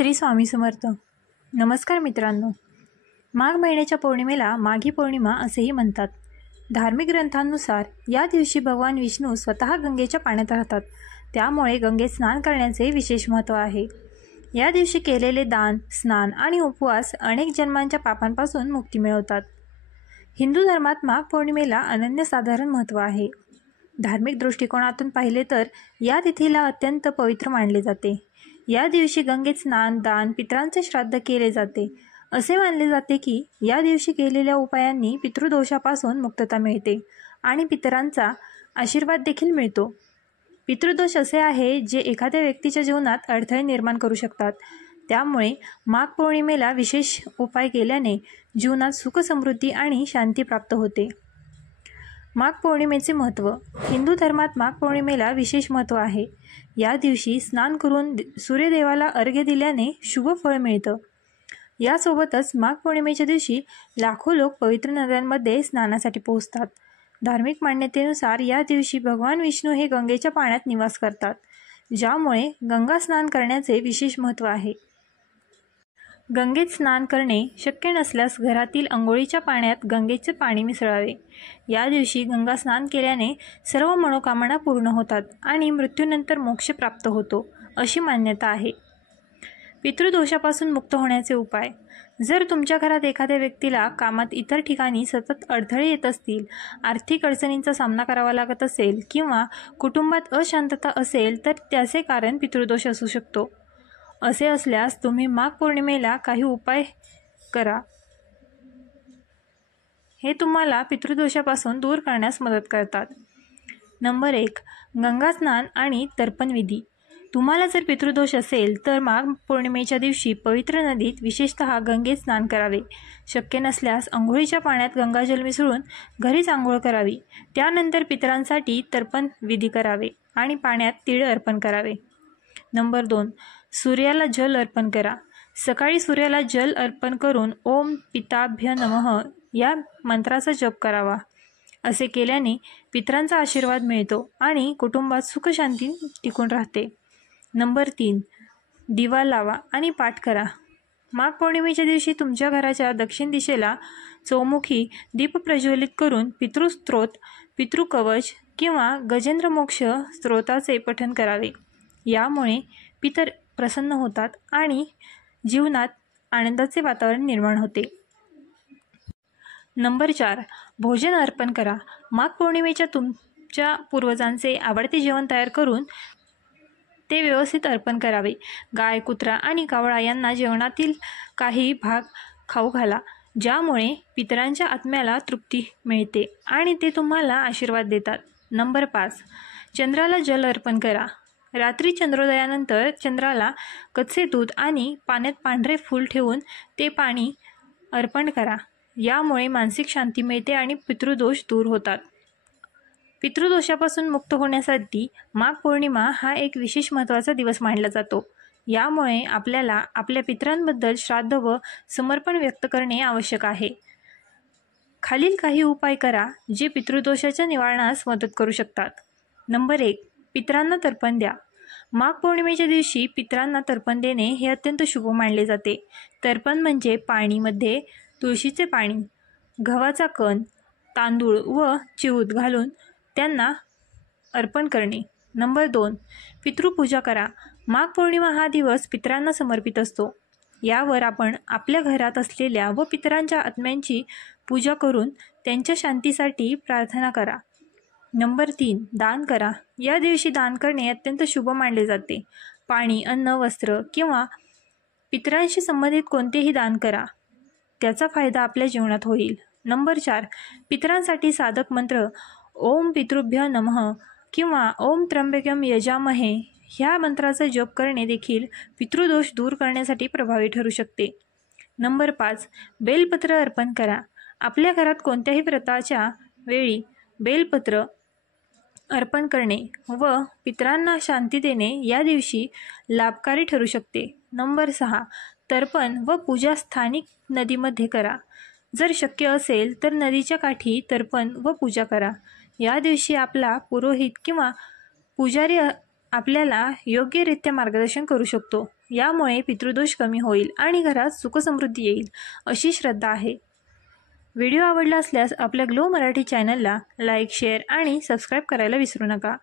श्री स्वामी समर्थ. नमस्कार मित्रांनो. माघ महिन्याच्या पौर्णिमेला माघी पौर्णिमा असेही म्हणतात. धार्मिक ग्रंथांनुसार या दिवशी भगवान विष्णू स्वतः गंगेच्या पाण्यात राहतात. त्यामुळे गंगेत स्नान करण्याचे विशेष महत्त्व आहे. या दिवशी केलेले दान, स्नान आणि उपवास अनेक जन्मांच्या पापांपासून मुक्ती मिळवतात. हिंदू धर्मात माघ पौर्णिमेला अनन्यसाधारण महत्त्व आहे. धार्मिक दृष्टिकोनातून पाहिले तर या तिथीला अत्यंत पवित्र मानले जाते. या दिवशी गंगेत स्नान, दान, पितरांचे श्राद्ध केले जाते. असे मानले जाते की या दिवशी केलेल्या उपायांनी पितृदोषापासून मुक्तता मिळते आणि पितरांचा आशीर्वाद देखील मिळतो. पितृदोष असे आहे जे एखाद्या व्यक्तीच्या जीवनात अडथळे निर्माण करू शकतात. त्यामुळे माघ पौर्णिमेला विशेष उपाय केल्याने जीवनात सुख, समृद्धी आणि शांती प्राप्त होते. माघ पौर्णिमेचे महत्त्व. हिंदू धर्मात माघ पौर्णिमेला विशेष महत्त्व आहे. या दिवशी स्नान करून सूर्यदेवाला अर्घ्य दिल्याने शुभ फळ मिळतं. यासोबतच माघ पौर्णिमेच्या दिवशी लाखो लोक पवित्र नद्यांमध्ये स्नानासाठी पोहोचतात. धार्मिक मान्यतेनुसार या दिवशी भगवान विष्णू हे गंगेच्या पाण्यात निवास करतात, ज्यामुळे गंगा स्नान करण्याचे विशेष महत्त्व आहे. गंगेत स्नान करणे शक्य नसल्यास घरातील अंघोळीच्या पाण्यात गंगेचे पाणी मिसळावे. या दिवशी गंगा स्नान केल्याने सर्व मनोकामना पूर्ण होतात आणि मृत्यूनंतर मोक्ष प्राप्त होतो, अशी मान्यता आहे. पितृदोषापासून मुक्त होण्याचे उपाय. जर तुमच्या घरात एखाद्या व्यक्तीला कामात इतर ठिकाणी सतत अडथळे येत असतील, आर्थिक अडचणींचा सामना करावा लागत असेल किंवा कुटुंबात अशांतता असेल तर त्याचे कारण पितृदोष असू शकतो. असे असल्यास तुम्ही माघ पौर्णिमेला काही उपाय करा. हे तुम्हाला पितृदोषापासून दूर करण्यास मदत करतात. नंबर 1. गंगा स्नान आणि तर्पण विधी. तुम्हाला जर पितृदोष असेल तर माघ पौर्णिमेच्या दिवशी पवित्र नदीत, विशेषतः गंगेत स्नान करावे. शक्य नसल्यास अंघोळीच्या पाण्यात गंगाजल मिसळून घरीच आंघोळ करावी. त्यानंतर पितरांसाठी तर्पण विधी करावे आणि पाण्यात तीळ अर्पण करावे. नंबर 2. सूर्याला जल अर्पण करा. सकाळी सूर्याला जल अर्पण करून ओम पिताभ्य नमः या मंत्राचा जप करावा. असे केल्याने पितरांचा आशीर्वाद मिळतो आणि कुटुंबात सुखशांती टिकून राहते. नंबर 3. दिवा लावा आणि पाठ करा. माघ पौर्णिमेच्या दिवशी तुमच्या घराच्या दक्षिण दिशेला चौमुखी दीप प्रज्वलित करून पितृस्तोत्र, पितृकवच किंवा गजेंद्र मोक्ष स्तोत्राचे पठण करावे. यामुळे पितर प्रसन्न होतात आणि जीवनात आनंदाचे वातावरण निर्माण होते. नंबर 4. भोजन अर्पण करा. माघ पौर्णिमेच्या तुमच्या पूर्वजांचे आवडते जेवण तयार करून ते व्यवस्थित अर्पण करावे. गाय, कुत्रा आणि कावळा यांना जेवणातील काही भाग खाऊ घाला, ज्यामुळे पितरांच्या आत्म्याला तृप्ती मिळते आणि ते तुम्हाला आशीर्वाद देतात. नंबर 5. चंद्राला जल अर्पण करा. रात्री चंद्रोदयानंतर चंद्राला कच्चे दूध आणि पाण्यात पांढरे फूल ठेवून ते पाणी अर्पण करा. यामुळे मानसिक शांती मिळते आणि पितृदोष दूर होतात. पितृदोषापासून मुक्त होण्यासाठी माघ पौर्णिमा हा एक विशेष महत्त्वाचा दिवस मानला जातो. यामुळे आपल्याला आपल्या पितरांबद्दल श्राद्ध व समर्पण व्यक्त करणे आवश्यक आहे. खालील काही उपाय करा जे पितृदोषाच्या निवारणास मदत करू शकतात. नंबर 1. पितरांना तर्पण द्या. माघ पौर्णिमेच्या दिवशी पितरांना तर्पण देणे हे अत्यंत शुभ मानले जाते. तर्पण म्हणजे पाणीमध्ये तुळशीचे पाणी, गव्हाचा कण, तांदूळ व चिऊत घालून त्यांना अर्पण करणे. नंबर 2. पितृपूजा करा. माघ पौर्णिमा हा दिवस पितरांना समर्पित असतो. यावर आपण आपल्या घरात असलेल्या व पितरांच्या आत्म्यांची पूजा करून त्यांच्या शांतीसाठी प्रार्थना करा. नंबर 3. दान करा. या दिवशी दान करणे अत्यंत शुभ मानले जाते. पाणी, अन्न, वस्त्र किंवा पितरांशी संबंधित कोणतेही दान करा. त्याचा फायदा आपल्या जीवनात होईल. नंबर 4. पितरांसाठी साधक मंत्र ओम पितृभ्य नमः किंवा ओम त्र्यंबकम यजामहे ह्या मंत्राचा जप करणे देखील पितृदोष दूर करण्यासाठी प्रभावी ठरू शकते. नंबर 5. बेलपत्र अर्पण करा. आपल्या घरात कोणत्याही व्रताच्या वेळी बेलपत्र अर्पण करणे व पितरांना शांती देणे या दिवशी लाभकारी ठरू शकते. नंबर 6. तर्पण व पूजा स्थानिक नदीमध्ये करा. जर शक्य असेल तर नदीच्या काठी तर्पण व पूजा करा. या दिवशी आपला पुरोहित किंवा पुजारी आपल्याला योग्यरित्या मार्गदर्शन करू शकतो. यामुळे पितृदोष कमी होईल आणि घरात सुखसमृद्धी येईल अशी श्रद्धा आहे. व्हिडिओ आवडला असल्यास आपल्या ग्लो मराठी चॅनलला लाईक, शेअर आणि सबस्क्राईब करायला विसरू नका.